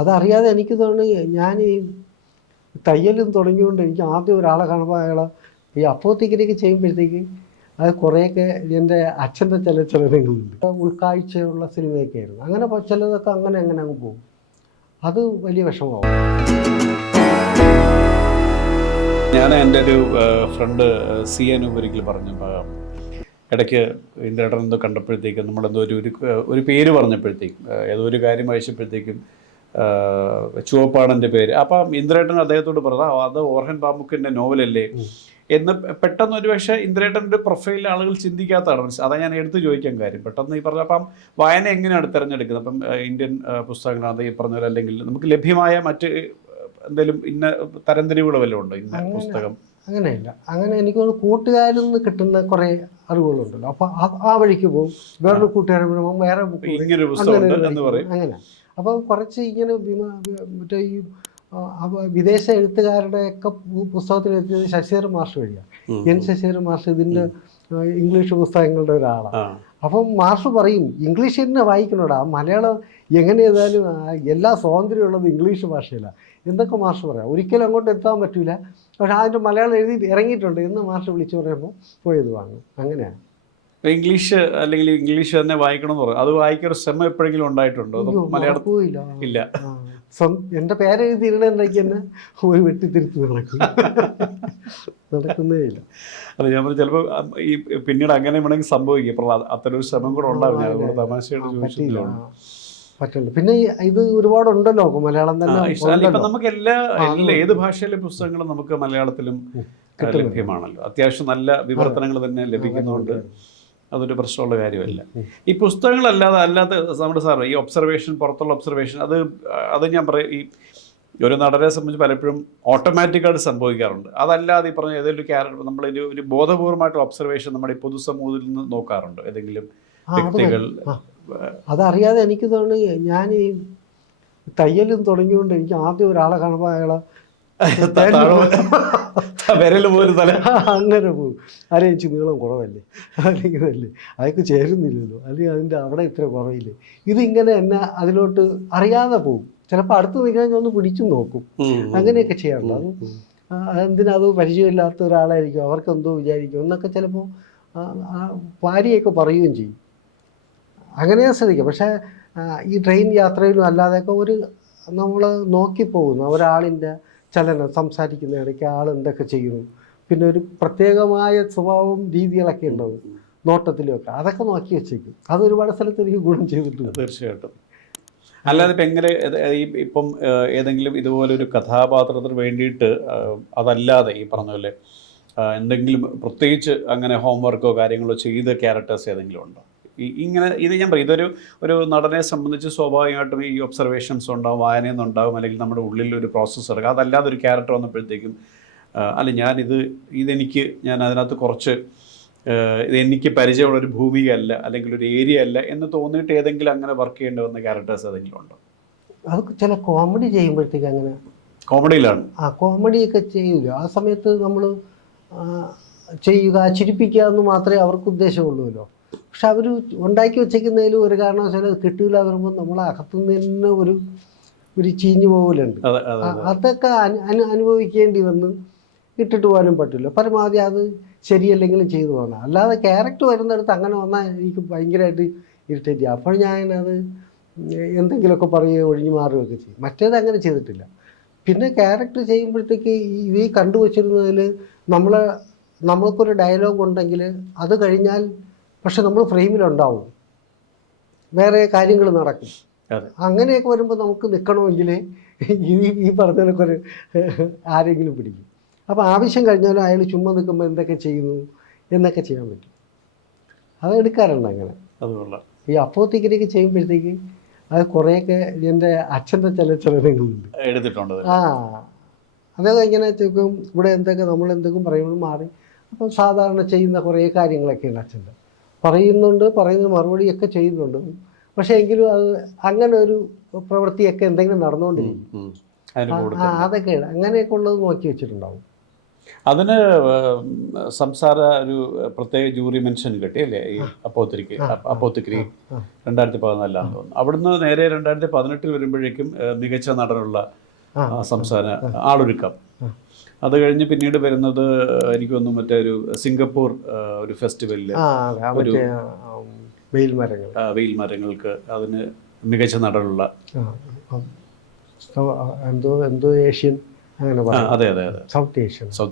അതറിയാതെ എനിക്ക് തോന്നി ഞാൻ ഈ തയ്യലും തുടങ്ങിയോണ്ട് എനിക്ക് ആദ്യം ഒരാളെ കാണുമ്പോൾ അയാളെ ഈ അപ്പോത്തിക്കരിയൊക്കെ ചെയ്യുമ്പോഴത്തേക്ക് അത് കുറേയൊക്കെ എൻ്റെ അച്ഛൻ്റെ ചില ചലനങ്ങളുണ്ട്. ഉൾക്കാഴ്ചയുള്ള സിനിമയൊക്കെ ആയിരുന്നു. അങ്ങനെ ചിലതൊക്കെ അങ്ങനെ അങ്ങ് പോകും. അത് വലിയ വിഷമമാവും. ഞാൻ എൻ്റെ ഒരു ഫ്രണ്ട് CN ഒരിക്കൽ പറഞ്ഞു, ഇടയ്ക്ക് ഇന്ദ്രേട്ടൻ എന്തോ കണ്ടപ്പോഴത്തേക്കും നമ്മളെന്തോ ഒരു പേര് പറഞ്ഞപ്പോഴത്തേക്കും ഏതോ ഒരു കാര്യം വായിച്ചപ്പോഴത്തേക്കും ചുവപ്പാടൻ്റെ പേര്. അപ്പം ഇന്ദ്രേട്ടൻ അദ്ദേഹത്തോട് പറഞ്ഞു, അത് ഓർഹൻ പാമുക്കിൻ്റെ നോവലല്ലേ എന്ന്. പെട്ടെന്ന് ഒരു പക്ഷേ ഇന്ദ്രേട്ടൻ്റെ പ്രൊഫൈലിൽ ആളുകൾ ചിന്തിക്കാത്തതാണ്. അതാ ഞാൻ എടുത്ത് ചോദിക്കാൻ കാര്യം. പെട്ടെന്ന് ഈ പറഞ്ഞ അപ്പം വായന എങ്ങനെയാണ് തിരഞ്ഞെടുക്കുന്നത്? അപ്പം ഇന്ത്യൻ പുസ്തകങ്ങളാണ് ഈ പറഞ്ഞ പോലെ, അല്ലെങ്കിൽ നമുക്ക് ലഭ്യമായ മറ്റ് എന്തെങ്കിലും ഇന്ന തരംതിരിവുകൾ വല്ലതും ഉണ്ടോ ഇന്ന പുസ്തകം? അങ്ങനെയല്ല. അങ്ങനെ എനിക്ക് കൂട്ടുകാരിൽ നിന്ന് കിട്ടുന്ന കുറേ അറിവുകളുണ്ടല്ലോ. അപ്പോൾ ആ വഴിക്ക് പോകും. വേറൊരു കൂട്ടുകാരൻ വേറെ ഇങ്ങനൊരു പുസ്തകം എന്ന് പറയും. അങ്ങനെ അപ്പോൾ കുറച്ച് ഇങ്ങനെ മറ്റേ ഈ വിദേശ എഴുത്തുകാരുടെയൊക്കെ പുസ്തകത്തിൽ എത്തിയത് ശശിധരൻ മാഷ് വഴിയാണ്. ശശിധരൻ മാഷ് ഇതിൻ്റെ ഇംഗ്ലീഷ് പുസ്തകങ്ങളുടെ ഒരാളാണ്. അപ്പം മാഷ് പറയും, ഇംഗ്ലീഷ് തന്നെ വായിക്കണോടാ, മലയാളം എങ്ങനെ ചെയ്താലും എല്ലാ സ്വാതന്ത്ര്യമുള്ളത് ഇംഗ്ലീഷ് ഭാഷയിലാണ് എന്തൊക്കെ മാഷ് പറയാം. ഒരിക്കലും അങ്ങോട്ട് എത്താൻ പറ്റില്ല, പക്ഷെ അതിൻ്റെ മലയാളം എഴുതി ഇറങ്ങിയിട്ടുണ്ട് എന്ന് മാഷ് വിളിച്ചു പറയുമ്പോൾ പോയത് വാങ്ങും. അങ്ങനെയാണ്. ഇംഗ്ലീഷ് അല്ലെങ്കിൽ ഇംഗ്ലീഷ് തന്നെ വായിക്കണം എന്ന് പറയും. അത് വായിക്കൊരു ശ്രമം എപ്പോഴെങ്കിലും ഉണ്ടായിട്ടുണ്ടോ? മലയാളത്തിൽ ഇല്ല. എൻ്റെ പേരെഴുതി ഇരുന്നുണ്ടെങ്കിൽ തന്നെ ഒരു വെട്ടിത്തിരുത്ത് നടക്കുന്നേ ഇല്ല. അല്ല, ഞാൻ ചിലപ്പോൾ ഈ പിന്നീട് അങ്ങനെ വേണമെങ്കിൽ സംഭവിക്കും. അപ്പോൾ അത്തരം ഒരു ശ്രമം കൂടെ ഉണ്ടാവില്ല. അതുകൊണ്ട് തമാശയായിട്ട് ചോദിച്ചിട്ടില്ല. പറ്റില്ല. പിന്നെ ഇത് ഒരുപാടുണ്ടല്ലോ മലയാളം തന്നെ. ഇപ്പം നമുക്ക് ഏത് ഭാഷയിലെ പുസ്തകങ്ങളും നമുക്ക് മലയാളത്തിലും ലഭ്യമാണല്ലോ. അത്യാവശ്യം നല്ല വിവർത്തനങ്ങൾ തന്നെ ലഭിക്കുന്നതുകൊണ്ട് അതൊരു പ്രശ്നമുള്ള കാര്യമല്ല. ഈ പുസ്തകങ്ങളല്ലാതെ നമ്മുടെ സാറ് ഈ ഒബ്സർവേഷൻ, പുറത്തുള്ള ഒബ്സർവേഷൻ, അത് ഞാൻ പറയും, ഈ ഒരു നടനെ സംബന്ധിച്ച് പലപ്പോഴും ഓട്ടോമാറ്റിക്കായിട്ട് സംഭവിക്കാറുണ്ട്. അതല്ലാതെ ഈ പറഞ്ഞ ഏതെങ്കിലും ക്യാരക്ടർ നമ്മളൊരു ബോധപൂർവമായിട്ടുള്ള ഒബ്സർവേഷൻ നമ്മുടെ ഈ പൊതുസമൂഹത്തിൽ നിന്ന് നോക്കാറുണ്ട് ഏതെങ്കിലും വ്യക്തികൾ? അതറിയാതെ എനിക്ക് തോന്നി ഞാൻ ഈ തയ്യലും തുടങ്ങിയോണ്ട് എനിക്ക് ആദ്യം ഒരാളെ കാണുമ്പോൾ അയാളെ വിരൽ പോലും തല അങ്ങനെ പോകും. ആരെയും നീളം കുറവല്ലേ, അല്ലെങ്കിൽ അല്ലേ അതൊക്കെ ചേരുന്നില്ലല്ലോ, അല്ലെങ്കിൽ അതിൻ്റെ അവിടെ ഇത്ര കുറവില്ലേ, ഇതിങ്ങനെ എന്നെ അതിലോട്ട് അറിയാതെ പോകും. ചിലപ്പോൾ അടുത്ത് നിൽക്കാൻ ഒന്ന് പിടിച്ചു നോക്കും. അങ്ങനെയൊക്കെ ചെയ്യാറുണ്ട്. അതെന്തിനത് പരിചയമില്ലാത്ത ഒരാളായിരിക്കും, അവർക്കെന്തോ വിചാരിക്കും എന്നൊക്കെ ചിലപ്പോൾ ഭാര്യയൊക്കെ പറയുകയും ചെയ്യും. അങ്ങനെ ശ്രദ്ധിക്കുക. പക്ഷേ ഈ ട്രെയിൻ യാത്രയിലും അല്ലാതെയൊക്കെ നമ്മൾ നോക്കിപ്പോകുന്നു ഒരാളിൻ്റെ ചലനം, സംസാരിക്കുന്ന ഇടയ്ക്ക് ആൾ എന്തൊക്കെ ചെയ്യുന്നു, പിന്നെ ഒരു പ്രത്യേകമായ സ്വഭാവം രീതികളൊക്കെ ഉണ്ടാവും നോട്ടത്തിലുമൊക്കെ, അതൊക്കെ നോക്കി വെച്ചേക്കും. അത് ഒരുപാട് സ്ഥലത്ത് എനിക്ക് ഗുണം ചെയ്തിട്ടുണ്ട്. തീർച്ചയായിട്ടും. അല്ലാതെ ഇപ്പം എങ്ങനെ ഇപ്പം ഏതെങ്കിലും ഇതുപോലൊരു കഥാപാത്രത്തിന് വേണ്ടിയിട്ട് അതല്ലാതെ ഈ പറഞ്ഞ പോലെ എന്തെങ്കിലും പ്രത്യേകിച്ച് അങ്ങനെ ഹോംവർക്കോ കാര്യങ്ങളോ ചെയ്ത ക്യാരക്ടേഴ്സ് ഏതെങ്കിലും ഉണ്ടോ? ഇത് ഞാൻ പറയും, ഒരു നടനെ സംബന്ധിച്ച് സ്വാഭാവികമായിട്ടും ഈ ഒബ്സർവേഷൻസ് ഉണ്ടാവും, വായനയെന്നുണ്ടാവും, അല്ലെങ്കിൽ നമ്മുടെ ഉള്ളിൽ ഒരു പ്രോസസ്സ് ഇറങ്ങും. അതല്ലാതെ ഒരു ക്യാരക്ടർ വന്നപ്പോഴത്തേക്കും അല്ല ഞാൻ അതിനകത്ത് കുറച്ച് എനിക്ക് പരിചയമുള്ളൊരു ഭൂമികയല്ല അല്ലെങ്കിൽ ഒരു ഏരിയ അല്ല എന്ന് തോന്നിയിട്ട് ഏതെങ്കിലും അങ്ങനെ വർക്ക് ചെയ്യേണ്ടി വന്ന ക്യാരക്ടേഴ്സ് ഏതെങ്കിലും ഉണ്ടോ? അതൊക്കെ ചില കോമഡി ചെയ്യുമ്പോഴത്തേക്ക് അങ്ങനെ കോമഡിയിലാണ്. കോമഡിയൊക്കെ ചെയ്യൂല. ആ സമയത്ത് നമ്മൾ ചെയ്യുക, ചിരിപ്പിക്കുക എന്ന് മാത്രമേ അവർക്ക് ഉദ്ദേശമുള്ളൂല്ലോ. പക്ഷെ അവർ ഉണ്ടാക്കി വെച്ചേക്കുന്നതിലും ഒരു കാരണവശാലും അത് കിട്ടില്ല വരുമ്പോൾ നമ്മളെ അകത്തുനിന്ന് തന്നെ ഒരു ചീഞ്ഞു പോകലുണ്ട്. അതൊക്കെ അനുഭവിക്കേണ്ടി വന്ന് ഇട്ടിട്ട് പോകാനും പറ്റില്ല. പരമാവധി അത് ശരിയല്ലെങ്കിലും ചെയ്തു പോകണം. അല്ലാതെ ക്യാരക്ടർ വരുന്നിടത്ത് അങ്ങനെ വന്നാൽ എനിക്ക് ഭയങ്കരമായിട്ട് ഇറിറ്റേറ്റ് ചെയ്യും. അപ്പോൾ ഞാനത് എന്തെങ്കിലുമൊക്കെ പറയുകയോ ഒഴിഞ്ഞു മാറുകയൊക്കെ ചെയ്യും. മറ്റേത് അങ്ങനെ ചെയ്തിട്ടില്ല. പിന്നെ ക്യാരക്ടർ ചെയ്യുമ്പോഴത്തേക്ക് ഈ കണ്ടുവച്ചിരുന്നതിൽ നമ്മൾക്കൊരു ഡയലോഗ് ഉണ്ടെങ്കിൽ അത് കഴിഞ്ഞാൽ പക്ഷെ നമ്മൾ ഫ്രെയിമിലുണ്ടാവും, വേറെ കാര്യങ്ങൾ നടക്കും. അങ്ങനെയൊക്കെ വരുമ്പോൾ നമുക്ക് നിൽക്കണമെങ്കിൽ ഈ പറഞ്ഞതിനൊക്കെ ആരെങ്കിലും പിടിക്കും. അപ്പോൾ ആവശ്യം കഴിഞ്ഞാലും അയാൾ ചുമ്മാ നിൽക്കുമ്പോൾ എന്തൊക്കെ ചെയ്യുന്നു എന്നൊക്കെ ചെയ്യാൻ പറ്റും. അത് എടുക്കാറുണ്ട് അങ്ങനെ. ഈ അപ്പോത്തിക്കരിയൊക്കെ ചെയ്യുമ്പോഴത്തേക്ക് അത് കുറേയൊക്കെ എൻ്റെ അച്ഛൻ്റെ ചില ചലനങ്ങളുണ്ട് എടുത്തിട്ടുണ്ട്. അതൊക്കെ ഇങ്ങനെ ചോദിക്കും, ഇവിടെ നമ്മളെന്തൊക്കെ പറയുമ്പോൾ മാറി. അപ്പം സാധാരണ ചെയ്യുന്ന കുറേ കാര്യങ്ങളൊക്കെയാണ് അച്ഛൻ്റെ. പറയുന്ന മറുപടിയൊക്കെ ചെയ്യുന്നുണ്ട്. പക്ഷേ എങ്കിലും അത് അങ്ങനെ ഒരു പ്രവൃത്തിയൊക്കെ എന്തെങ്കിലും നടന്നുകൊണ്ടിരിക്കും. അതൊക്കെയാണ് അങ്ങനെയൊക്കെ ഉള്ളത് നോക്കി വെച്ചിട്ടുണ്ടാവും. അതിന് സംസാര ഒരു പ്രത്യേക ജൂറി മെൻഷൻ കിട്ടി അല്ലേ ഈ അപ്പോത്തിക്രി 2014 തോന്നുന്നു. അവിടുന്ന് നേരെ 2018 വരുമ്പോഴേക്കും മികച്ച നടനുള്ള സംസ്ഥാന ആളൊരുക്കം. അത് കഴിഞ്ഞ് പിന്നീട് വരുന്നത് എനിക്ക് തോന്നുന്നു മറ്റേ ഒരു സിംഗപ്പൂർ ഒരു ഫെസ്റ്റിവലിൽ ഒരു വെയിൽ മരങ്ങൾക്ക് അതിന് മികച്ച നടനുള്ള ഏഷ്യൻ, അതെ അതെ അതെ, സൗത്ത്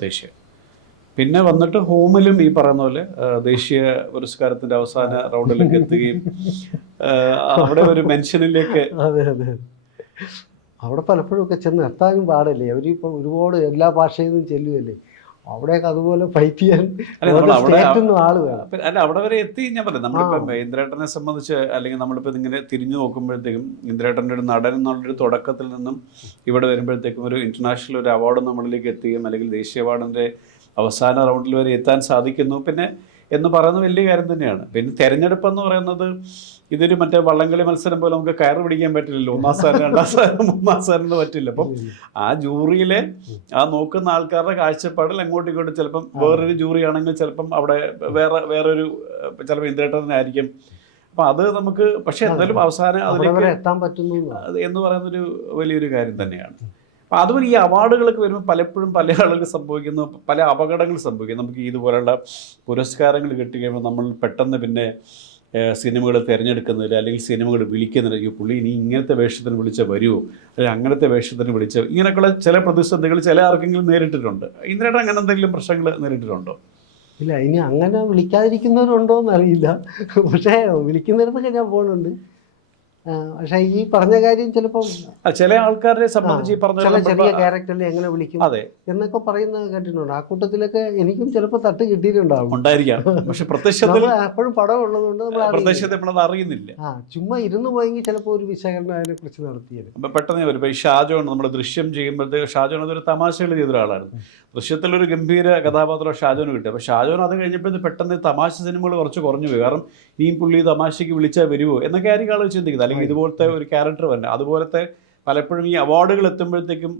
ഏഷ്യ. പിന്നെ വന്നിട്ട് ഹോമിലും ഈ പറയുന്ന പോലെ ദേശീയ പുരസ്കാരത്തിന്റെ അവസാന റൗണ്ടിലേക്ക് എത്തുകയും അവിടെ ഒരു മെൻഷനിലേക്ക്. അതെ അതെ, അവിടെ പലപ്പോഴും ഒക്കെ ചെന്ന് എത്താനും പാടല്ലേ, അവരിപ്പോൾ ഒരുപാട് എല്ലാ ഭാഷയിൽ നിന്നും ചെല്ലുകയല്ലേ, അവിടെയൊക്കെ അതുപോലെ ഫൈറ്റ് ചെയ്യാൻ ആള് വേണം. അല്ല, അവിടെ വരെ എത്തി. ഞാൻ പറയാം, നമ്മളിപ്പോൾ ഇന്ദ്രേട്ടനെ സംബന്ധിച്ച് അല്ലെങ്കിൽ നമ്മളിപ്പോൾ ഇങ്ങനെ തിരിഞ്ഞു നോക്കുമ്പോഴത്തേക്കും ഇന്ദ്രേട്ടൻ്റെ ഒരു നടൻ എന്നുള്ളൊരു തുടക്കത്തിൽ നിന്നും ഇവിടെ വരുമ്പോഴത്തേക്കും ഒരു ഇന്റർനാഷണൽ ഒരു അവാർഡ് നമ്മളിലേക്ക് എത്തുകയും അല്ലെങ്കിൽ ദേശീയ അവാർഡിൻ്റെ അവസാന റൗണ്ടിൽ വരെ എത്താൻ സാധിക്കുന്നു പിന്നെ എന്ന് പറയുന്നത് വലിയ കാര്യം തന്നെയാണ്. പിന്നെ തെരഞ്ഞെടുപ്പ് എന്ന് പറയുന്നത് ഇതൊരു മറ്റേ വള്ളംകളി മത്സരം പോലെ നമുക്ക് കയറ് പിടിക്കാൻ പറ്റില്ലല്ലോ. 1ാം സ്ഥാനം 2ാം സ്ഥാനം 3ാം സ്ഥാനം എന്ന് പറ്റില്ല. അപ്പം ആ ജൂറിയിലെ ആ നോക്കുന്ന ആൾക്കാരുടെ കാഴ്ചപ്പാടിൽ അങ്ങോട്ടും ഇങ്ങോട്ടും ചിലപ്പം വേറൊരു ജൂറി ആണെങ്കിൽ ചിലപ്പം അവിടെ വേറൊരു ചിലപ്പോൾ ഇന്ദ്രേട്ടനായിരിക്കും. അപ്പം അത് നമുക്ക് പക്ഷെ എന്തായാലും അവസാനം അതിലേക്ക് എത്താൻ പറ്റുന്നു എന്ന് പറയുന്നൊരു വലിയൊരു കാര്യം തന്നെയാണ്. അപ്പം അതുപോലെ ഈ അവാർഡുകളൊക്കെ വരുമ്പോൾ പലപ്പോഴും പല ആളുകൾക്ക് സംഭവിക്കുന്നു, പല അപകടങ്ങൾ സംഭവിക്കുന്നു. നമുക്ക് ഇതുപോലുള്ള പുരസ്കാരങ്ങൾ കിട്ടുകയുമ്പോൾ നമ്മൾ പെട്ടെന്ന് പിന്നെ സിനിമകൾ തിരഞ്ഞെടുക്കുന്നതിൽ അല്ലെങ്കിൽ സിനിമകൾ വിളിക്കുന്നതിൽ ഈ പുള്ളി ഇനി ഇങ്ങനത്തെ വേഷത്തിന് വിളിച്ച വരുമോ അല്ലെങ്കിൽ അങ്ങനത്തെ വേഷത്തിന് വിളിച്ച ഇങ്ങനെയൊക്കെയുള്ള ചില പ്രതിസന്ധികൾ ചില ആർക്കെങ്കിലും നേരിട്ടിട്ടുണ്ട്. ഇന്ദ്രേട്ടൻ അങ്ങനെ എന്തെങ്കിലും പ്രശ്നങ്ങൾ നേരിട്ടിട്ടുണ്ടോ? ഇല്ല, ഇനി അങ്ങനെ വിളിക്കാതിരിക്കുന്നവരുണ്ടോ എന്നറിയില്ല, പക്ഷേ വിളിക്കുന്നിടത്തൊക്കെ ഞാൻ പോകുന്നുണ്ട്. പക്ഷെ ഈ പറഞ്ഞ കാര്യം ചിലപ്പം ചില ആൾക്കാരെ സംബന്ധിച്ച് ചെറിയ ക്യാരക്ടറിൽ എങ്ങനെ വിളിക്കും എന്നൊക്കെ പറയുന്നത് കേട്ടിട്ടുണ്ട്. ആ കൂട്ടത്തിലൊക്കെ എനിക്കും ചിലപ്പോൾ തട്ട് കിട്ടിയിട്ടുണ്ടാവും, ഉണ്ടായിരിക്കാം. പക്ഷെ പ്രത്യക്ഷത്തിൽ എപ്പോഴും പടം ഉള്ളതുകൊണ്ട് നമ്മൾ അറിയുന്നില്ല. ചുമ്മാ ഇരുന്ന് പോയെങ്കിൽ ചിലപ്പോൾ ഒരു വിശകലനം അതിനെ കുറിച്ച് നടത്തിയത്. പെട്ടെന്ന് വരും. ഇപ്പൊ ഈ ഷാജോൺ നമ്മൾ ദൃശ്യം ചെയ്യുമ്പോഴത്തേക്ക് ഷാജോൺ അതൊരു തമാശകൾ ചെയ്തൊരാളായിരുന്നു. ദൃശ്യത്തിലൊരു ഗംഭീര കഥാപാത്രം ഷാജോന് കിട്ടി. അപ്പോൾ ഷാജോൻ അത് കഴിഞ്ഞപ്പോഴത്തേക്ക് പെട്ടെന്ന് തമാശ സിനിമകൾ കുറച്ച് കുറഞ്ഞു പോയി. കാരണം ഇനിയും പുള്ളി തമാശയ്ക്ക് വിളിച്ചാൽ വരുമോ എന്നൊക്കെ ആയിരിക്കും ആളുകൾ ചിന്തിക്കുന്നത്. അല്ലെങ്കിൽ ഇതുപോലത്തെ ഒരു ക്യാരക്ടർ തന്നെ അതുപോലത്തെ പലപ്പോഴും ഈ അവാർഡുകൾ എത്തുമ്പോഴത്തേക്കും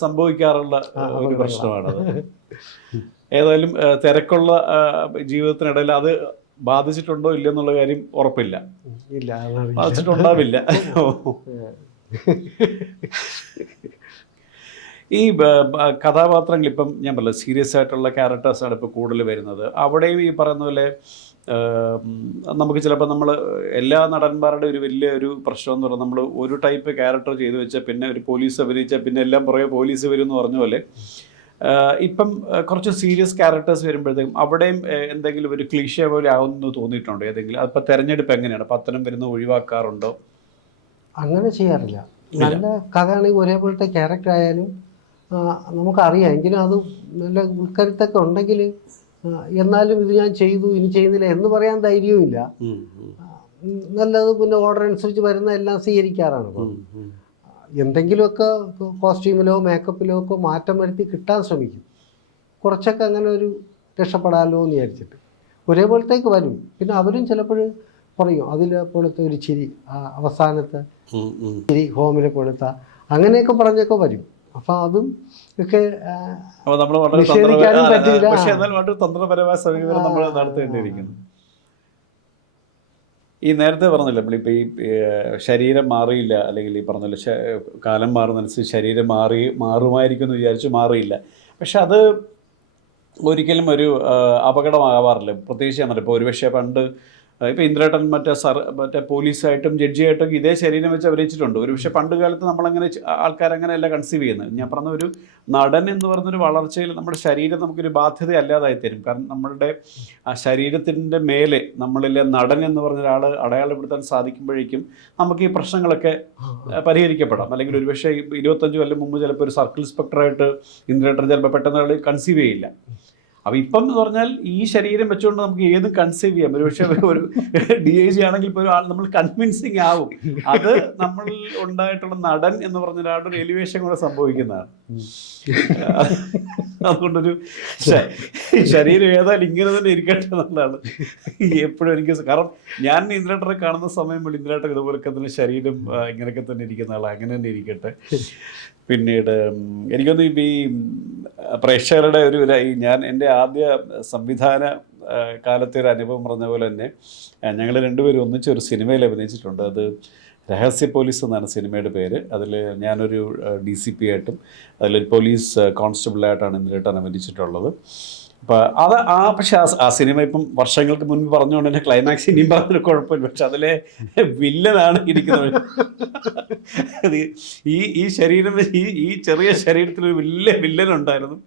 സംഭവിക്കാറുള്ള ഒരു പ്രശ്നമാണത്. ഏതായാലും തിരക്കുള്ള ജീവിതത്തിനിടയിൽ അത് ബാധിച്ചിട്ടുണ്ടോ ഇല്ലെന്നുള്ള കാര്യം ഉറപ്പില്ല, ബാധിച്ചിട്ടുണ്ടാവില്ല. ഈ കഥാപാത്രങ്ങൾ ഇപ്പം ഞാൻ പറഞ്ഞ സീരിയസ് ആയിട്ടുള്ള ക്യാരക്ടേഴ്സാണ് ഇപ്പോൾ കൂടുതൽ വരുന്നത്. അവിടെയും ഈ പറയുന്ന പോലെ നമുക്ക് ചിലപ്പോൾ നമ്മൾ എല്ലാ നടന്മാരുടെ ഒരു വലിയ ഒരു പ്രശ്നം എന്ന് പറഞ്ഞാൽ നമ്മൾ ഒരു ടൈപ്പ് ക്യാരക്ടർ ചെയ്തു വെച്ചാൽ പിന്നെ ഒരു പോലീസ് അഭിനയിച്ചാൽ പിന്നെ എല്ലാം പുറകെ പോലീസ് വരും എന്ന് പറഞ്ഞ പോലെ ഇപ്പം കുറച്ച് സീരിയസ് ക്യാരക്ടേഴ്സ് വരുമ്പോഴത്തേക്കും അവിടെയും എന്തെങ്കിലും ഒരു ക്ലീഷേ പോലെ ആവുമെന്ന് തോന്നിയിട്ടുണ്ടോ ഏതെങ്കിലും? അതിപ്പോൾ തെരഞ്ഞെടുപ്പ് എങ്ങനെയാണ്, പത്തനം വരുന്ന ഒഴിവാക്കാറുണ്ടോ? അങ്ങനെ ചെയ്യാറില്ല. നല്ല കഥയാണെങ്കിൽ ഒരേപോലത്തെ ക്യാരക്ടർ ആയാലും നമുക്കറിയാം, എങ്കിലും അത് നല്ല ഉൾക്കരുത്തൊക്കെ ഉണ്ടെങ്കിൽ എന്നാലും ഇത് ഞാൻ ചെയ്തു ഇനി ചെയ്യുന്നില്ല എന്ന് പറയാൻ ധൈര്യവും ഇല്ല. നല്ലത് പിന്നെ ഓർഡർ അനുസരിച്ച് വരുന്ന എല്ലാം സ്വീകരിക്കാറാണ്. എന്തെങ്കിലുമൊക്കെ കോസ്റ്റ്യൂമിലോ മേക്കപ്പിലോ ഒക്കെ മാറ്റം വരുത്തി കിട്ടാൻ ശ്രമിക്കും. കുറച്ചൊക്കെ അങ്ങനെ ഒരു രക്ഷപ്പെടാമല്ലോ എന്ന് വിചാരിച്ചിട്ട് ഒരേപോലത്തേക്ക് വരും. പിന്നെ അവരും ചിലപ്പോൾ പറയും അതിലെപ്പോഴത്തെ ഒരു ചിരി, അവസാനത്തെ ചിരി ഹോമിലെ പോലത്തെ അങ്ങനെയൊക്കെ പറഞ്ഞൊക്കെ വരും. അപ്പം അതും ഒക്കെ നിഷേധിക്കാനും പറ്റില്ല. പക്ഷേ എന്നാൽ വളരെ തന്ത്രപരമായ സമീപനം നമ്മൾ നടത്തേണ്ടിയിരിക്കുന്നു. ഈ നേരത്തെ പറഞ്ഞില്ല നമ്മളിപ്പോൾ ഈ ശരീരം മാറിയില്ല, അല്ലെങ്കിൽ ഈ പറഞ്ഞില്ല കാലം മാറുന്നതനുസരിച്ച് ശരീരം മാറുമായിരിക്കും എന്ന് വിചാരിച്ചു മാറിയില്ല. പക്ഷെ അത് ഒരിക്കലും ഒരു അപകടമാകാറില്ല. പ്രത്യേകിച്ച് ഞാൻ ഇപ്പോൾ ഒരുപക്ഷെ പണ്ട് ഇപ്പോൾ ഇന്ദ്രേട്ടൻ മറ്റേ പോലീസായിട്ടും ജഡ്ജിയായിട്ടും ഇതേ ശരീരം വെച്ച് അഭിനയിച്ചിട്ടുണ്ട്. ഒരു പക്ഷേ പണ്ട് കാലത്ത് നമ്മളങ്ങനെ ആൾക്കാരങ്ങനെയല്ല കൺസീവ് ചെയ്യുന്നത്. ഞാൻ പറഞ്ഞ ഒരു നടൻ എന്ന് പറഞ്ഞൊരു വളർച്ചയിൽ നമ്മുടെ ശരീരം നമുക്കൊരു ബാധ്യത അല്ലാതായി തരും. കാരണം നമ്മളുടെ ആ ശരീരത്തിൻ്റെ മേലെ നമ്മളിലെ നടൻ എന്ന് പറഞ്ഞ ഒരാൾ അടയാളപ്പെടുത്താൻ സാധിക്കുമ്പോഴേക്കും നമുക്ക് ഈ പ്രശ്നങ്ങളൊക്കെ പരിഹരിക്കപ്പെടാം. അല്ലെങ്കിൽ ഒരുപക്ഷെ 25 കൊല്ലം മുമ്പ് ചിലപ്പോൾ ഒരു സർക്കിൾ ഇൻസ്പെക്ടറായിട്ട് ഇന്ദ്രേട്ടൻ ചിലപ്പോൾ പെട്ടെന്ന് കൺസീവ് ചെയ്യില്ല. അപ്പം ഇപ്പം എന്ന് പറഞ്ഞാൽ ഈ ശരീരം വെച്ചുകൊണ്ട് നമുക്ക് ഏതും കൺസീവ് ചെയ്യാം. ഒരുപക്ഷെ ഒരു DIG ആണെങ്കിൽ ഇപ്പോൾ ഒരാൾ നമ്മൾ കൺവിൻസിങ് ആവും. അത് നമ്മൾ ഉണ്ടായിട്ടുള്ള നടൻ എന്ന് പറഞ്ഞ ഒരാളുടെ ഒരു എലിവേഷൻ കൂടെ സംഭവിക്കുന്നതാണ്. അതുകൊണ്ടൊരു ശരീരം ഏതായാലും ഇങ്ങനെ തന്നെ ഇരിക്കട്ടെ എന്നുള്ളതാണ് എപ്പോഴും എനിക്ക്. കാരണം ഞാൻ ഇന്ദ്രേട്ടനെ കാണുന്ന സമയം മുതൽ ഇന്ദ്രേട്ടൻ ഇതുപോലൊക്കെ തന്നെ ശരീരം ഇങ്ങനെയൊക്കെ തന്നെ ഇരിക്കുന്ന ആളാണ്. അങ്ങനെ തന്നെ ഇരിക്കട്ടെ. പിന്നീട് എനിക്കൊന്ന് ഈ പ്രേക്ഷകരുടെ ഞാൻ എൻ്റെ ആദ്യ സംവിധാന കാലത്തെ ഒരു അനുഭവം പറഞ്ഞ പോലെ തന്നെ ഞങ്ങൾ രണ്ടുപേരും ഒന്നിച്ചൊരു സിനിമയിൽ അഭിനയിച്ചിട്ടുണ്ട്. അത് രഹസ്യ പോലീസ് എന്നാണ് സിനിമയുടെ പേര്. അതിൽ ഞാനൊരു DCP ആയിട്ടും അതിലൊരു പോലീസ് കോൺസ്റ്റബിളായിട്ടാണ് ഇന്ദ്രേട്ടൻ അഭിനയിച്ചിട്ടുള്ളത്. അപ്പോൾ പക്ഷേ ആ സിനിമ ഇപ്പം വർഷങ്ങൾക്ക് മുൻപ് പറഞ്ഞുകൊണ്ട് തന്നെ ക്ലൈമാക്സ് ഇനിയും പറഞ്ഞൊരു കുഴപ്പമില്ല. പക്ഷെ അതിലെ വില്ലനാണ് ഇരിക്കുന്നത്. ഈ ശരീരം ഈ ചെറിയ ശരീരത്തിലൊരു വലിയ വില്ലനുണ്ടായിരുന്നു.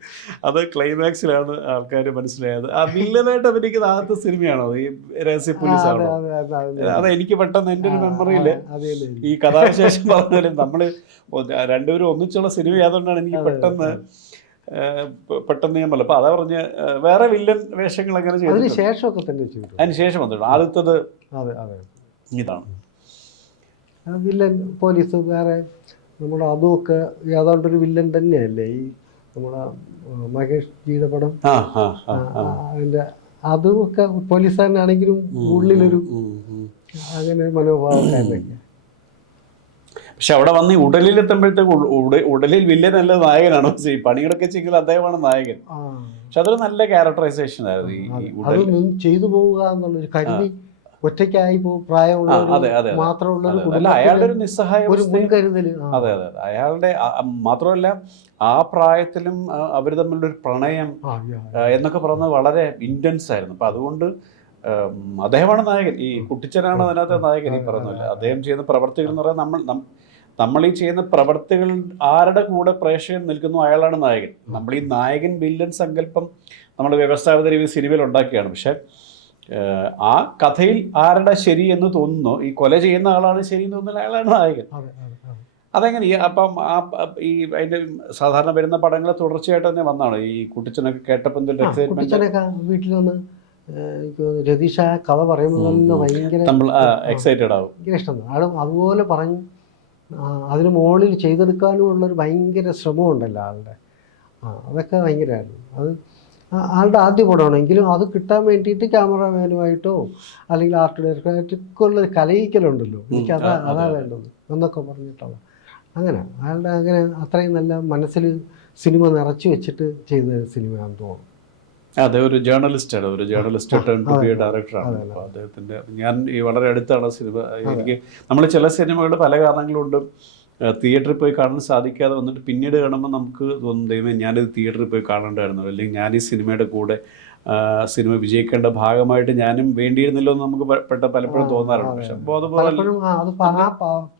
അത് ക്ലൈമാക്സിലാണ് ആൾക്കാർ മനസ്സിലായത്. ആ വില്ലനായിട്ട് അഭിനയിക്കുന്ന ആദ്യത്തെ സിനിമയാണോ ഈ രഹസ്യ പോലീസ് ആണോ? അത് എനിക്ക് പെട്ടെന്ന് എൻ്റെ ഒരു മെമ്മറിയിൽ ഈ കഥാവിശേഷം പറഞ്ഞാലും നമ്മൾ രണ്ടുപേരും ഒന്നിച്ചുള്ള സിനിമ ആയതുകൊണ്ടാണ് എനിക്ക് പെട്ടെന്ന് ഞാൻ പറഞ്ഞു. അപ്പൊ അതാ പറഞ്ഞ വേറെ വില്ലൻ വേഷങ്ങൾ അങ്ങനെ ചെയ്തു. അതിന് ശേഷം വന്നിട്ടുണ്ട്. ആദ്യത്തത് ഇതാണ് വില്ലൻ പോലീസ്. വേറെ നമ്മുടെ അതുമൊക്കെ ഏതാണ്ടൊരു വില്ലൻ തന്നെയല്ലേ ഈ നമ്മുടെ മഹേഷ് ജിയുടെ പടം. അതിന്റെ അതുമൊക്കെ പോലീസ് തന്നെയാണെങ്കിലും ഉള്ളിലൊരു അങ്ങനെ ഒരു മനോഭാവക്കാരനൊക്കെ. പക്ഷെ അവിടെ വന്ന് ഉടലിലെത്തുമ്പോഴത്തേക്ക് ഉടലിൽ വില്ലനല്ല നായകനാണ്. പണികളൊക്കെ ചെയ്തെങ്കിൽ അദ്ദേഹമാണ് നായകൻ. പക്ഷെ അതൊരു നല്ല ക്യാരക്ടറൈസേഷൻ ആയിരുന്നു. ചെയ്തു പോവുക എന്നുള്ളൊരു കരുതി ഒറ്റയ്ക്കായി പ്രായമുള്ള മാത്രമുള്ള അയാളുടെ ഒരു നിസ്സഹായ മുൻകരുതൽ. അതെ. അയാളുടെ മാത്രമല്ല ആ പ്രായത്തിലും അവർ തമ്മിലുള്ള ഒരു പ്രണയം എന്നൊക്കെ പറയുന്നത് വളരെ ഇന്റൻസ് ആയിരുന്നു. അപ്പൊ അതുകൊണ്ട് അദ്ദേഹമാണ് നായകൻ. ഈ കുട്ടിച്ചനാണ് അതിനകത്തെ നായകൻ. ഈ പറയുന്നില്ല അദ്ദേഹം ചെയ്യുന്ന പ്രവർത്തികൾ എന്ന് പറഞ്ഞാൽ നമ്മൾ ഈ ചെയ്യുന്ന പ്രവർത്തികൾ ആരുടെ കൂടെ പ്രേക്ഷകൻ നിൽക്കുന്നു അയാളാണ് നായകൻ. നമ്മൾ ഈ നായകൻ വില്ലൻ സങ്കല്പം നമ്മൾ വ്യവസ്ഥാപിത രീതി സിനിമയിൽ ഉണ്ടാക്കിയാണ്. പക്ഷെ ആ കഥയിൽ ആരുടെ ശരി എന്ന് തോന്നുന്നു, ഈ കൊല ചെയ്യുന്ന ആളാണ് ശരി എന്ന് തോന്നുന്നത് അയാളാണ് നായകൻ. അതെങ്ങനെ അപ്പം അതിന്റെ സാധാരണ വരുന്ന പടങ്ങൾ തുടർച്ചയായിട്ട് തന്നെ വന്നാണ് ഈ കുട്ടിച്ചനൊക്കെ കേട്ടപ്പോൾ വീട്ടിൽ വന്ന് രതീഷ കഥ പറയുമ്പോൾ തന്നെ ഭയങ്കര എക്സൈറ്റഡ് ആവും, ഭയങ്കര ഇഷ്ടമാണ്. ആളും അതുപോലെ പറഞ്ഞു അതിന് മുകളിൽ ചെയ്തെടുക്കാനും ഉള്ളൊരു ഭയങ്കര ശ്രമമുണ്ടല്ലോ ആളുടെ. അതൊക്കെ ഭയങ്കരമായിരുന്നു. അത് ആളുടെ ആദ്യ പടമാണെങ്കിലും അത് കിട്ടാൻ വേണ്ടിയിട്ട് ക്യാമറമാനുമായിട്ടോ അല്ലെങ്കിൽ ആർട്ട് ഡയറക്ടറായിട്ടൊക്കെ ഉള്ളൊരു കലയിക്കലുണ്ടല്ലോ. എനിക്ക് അതാ വേണ്ടത് എന്നൊക്കെ പറഞ്ഞിട്ടുള്ള അങ്ങനെ അങ്ങനെ അത്രയും നല്ല മനസ്സിൽ സിനിമ നിറച്ചു വെച്ചിട്ട് ചെയ്ത സിനിമയാണെന്ന് തോന്നുന്നു. അതെ, ഒരു ജേർണലിസ്റ്റാണ്, ഒരു journalist turn to be a ഡയറക്ടറാണ്. അപ്പോൾ അദ്ദേഹത്തിൻ്റെ ഞാൻ ഈ വളരെ അടുത്താണ് സിനിമ. എനിക്ക് നമ്മൾ ചില സിനിമകൾ പല കാരണങ്ങളുകൊണ്ടും തിയേറ്ററിൽ പോയി കാണാൻ സാധിക്കാതെ വന്നിട്ട് പിന്നീട് കാണുമ്പോൾ നമുക്ക് തോന്നും ദൈവമേ ഞാനിത് തിയേറ്ററിൽ പോയി കാണേണ്ടായിരുന്നു, അല്ലെങ്കിൽ ഞാൻ ഈ സിനിമയുടെ കൂടെ സിനിമ വിജയിക്കേണ്ട ഭാഗമായിട്ട് ഞാനും വേണ്ടിയിരുന്നല്ലോ എന്ന് നമുക്ക് പലപ്പോഴും തോന്നാറുണ്ട്. പക്ഷെ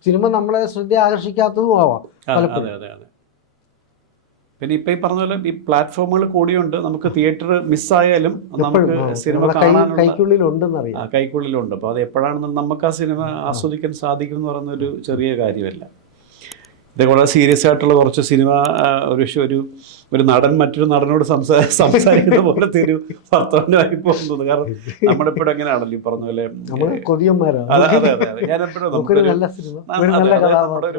സിനിമ നമ്മളെ ശ്രദ്ധ ആകർഷിക്കാത്തതും ആവാം. അതെ. പിന്നെ ഇപ്പം ഈ പറഞ്ഞ പോലെ ഈ പ്ലാറ്റ്ഫോമുകൾ കൂടിയുണ്ട്. നമുക്ക് തിയേറ്റർ മിസ്സായാലും നമുക്ക് സിനിമ കാണാനുള്ള കൈക്കുള്ളിലുണ്ട്. അപ്പോൾ അത് എപ്പോഴാണെന്ന് നമുക്ക് ആ സിനിമ ആസ്വദിക്കാൻ സാധിക്കും എന്ന് പറയുന്നൊരു ചെറിയ കാര്യമല്ല. ഇതേപോലെ സീരിയസ് ആയിട്ടുള്ള കുറച്ച് സിനിമ ഒരു നടൻ മറ്റൊരു നടനോട് സംസാരിക്കുന്ന പോലത്തെ ഒരു വർത്തമാനമായി പോകുന്നത്. കാരണം നമ്മളെപ്പോഴും എങ്ങനെയാണല്ലോ ഈ പറഞ്ഞ പോലെ അതെ ഞാനെപ്പോഴും നമ്മുടെ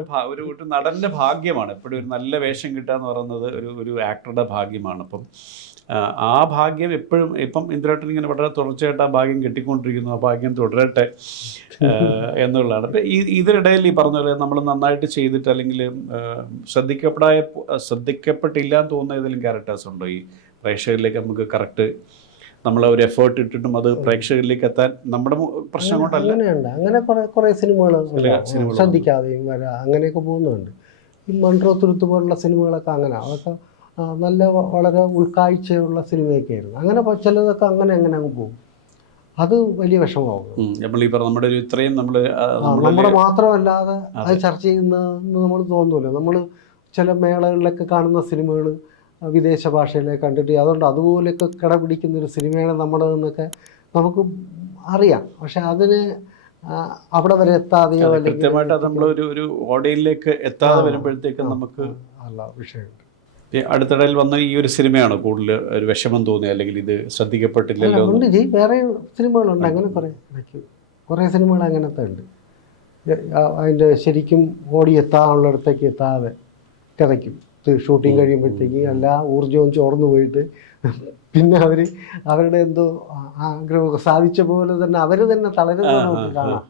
ഒരു നടന്റെ ഭാഗ്യമാണ് എപ്പോഴും ഒരു നല്ല വേഷം കിട്ടുക എന്ന് പറയുന്നത് ഒരു ആക്ടറുടെ ഭാഗ്യമാണ്. അപ്പം ആ ഭാഗ്യം എപ്പോഴും ഇപ്പം ഇന്ദ്രേട്ടൻ ഇങ്ങനെ വളരെ തുടർച്ചയായിട്ട് ആ ഭാഗ്യം കിട്ടിക്കൊണ്ടിരിക്കുന്നു. ആ ഭാഗ്യം തുടരട്ടെ എന്നുള്ളതാണ്. അപ്പം ഇതിനിടയിൽ ഈ പറഞ്ഞ പോലെ നമ്മൾ നന്നായിട്ട് ചെയ്തിട്ട് അല്ലെങ്കിൽ ശ്രദ്ധിക്കപ്പെട്ടില്ല എന്ന് തോന്നുന്ന ഏതെങ്കിലും ക്യാരക്ടേഴ്സ് ഉണ്ടോ ഈ പ്രേക്ഷകരിലേക്ക്? നമുക്ക് കറക്റ്റ് നമ്മൾ ഒരു എഫേർട്ട് ഇട്ടിട്ടും അത് പ്രേക്ഷകരിലേക്ക് എത്താൻ നമ്മുടെ പ്രശ്നം കൊണ്ടല്ല. അങ്ങനെ കുറേ സിനിമകൾ ശ്രദ്ധിക്കാതെയും വരാം, അങ്ങനെയൊക്കെ പോകുന്നുണ്ട്. ഈ മൺട്രോ തുരുത്ത് പോലുള്ള സിനിമകളൊക്കെ അങ്ങനെ അതൊക്കെ നല്ല വളരെ ഉൾക്കാഴ്ചയുള്ള സിനിമയൊക്കെ ആയിരുന്നു. അങ്ങനെ ചിലതൊക്കെ അങ്ങനെ അങ്ങ് പോകും. അത് വലിയ വിഷമമാകും. നമ്മുടെ മാത്രമല്ലാതെ അത് ചർച്ച ചെയ്യുന്നതെന്ന് നമ്മൾ തോന്നുമല്ലോ. നമ്മൾ ചില മേളകളിലൊക്കെ കാണുന്ന സിനിമകൾ വിദേശ ഭാഷയിലെ കണ്ടിട്ട് അതുകൊണ്ട് അതുപോലെയൊക്കെ കിടപിടിക്കുന്നൊരു സിനിമയാണ് നമ്മുടെ എന്നൊക്കെ നമുക്ക് അറിയാം. പക്ഷെ അതിന് അവിടെ വരെ എത്താതെയോ കൃത്യമായിട്ട് നമ്മളൊരു ഓഡിയൻസിലേക്ക് എത്താതെ വരുമ്പോഴത്തേക്കും നമുക്ക് അല്ല വിഷയമുണ്ട്. അടുത്തിടയിൽ വന്ന ഈ ഒരു സിനിമയാണോ കൂടുതൽ ഒരു വിഷമം തോന്നി, അല്ലെങ്കിൽ ഇത് ശ്രദ്ധിക്കപ്പെട്ടില്ലല്ലോ? വേറെ സിനിമകളുണ്ട് അങ്ങനെ കുറേ സിനിമകൾ അങ്ങനത്തെ ഉണ്ട്. അതിൻ്റെ ശരിക്കും ഓടി എത്താനുള്ളിടത്തേക്ക് എത്താതെ കിതയ്ക്കും. ഷൂട്ടിങ് കഴിയുമ്പോഴത്തേക്ക് എല്ലാ ഊർജവും ചോർന്നു പോയിട്ട് പിന്നെ അവരുടെ എന്തോ ആഗ്രഹമൊക്കെ സാധിച്ച പോലെ തന്നെ അവർ തന്നെ തളരുന്നത് നമുക്ക് കാണാം.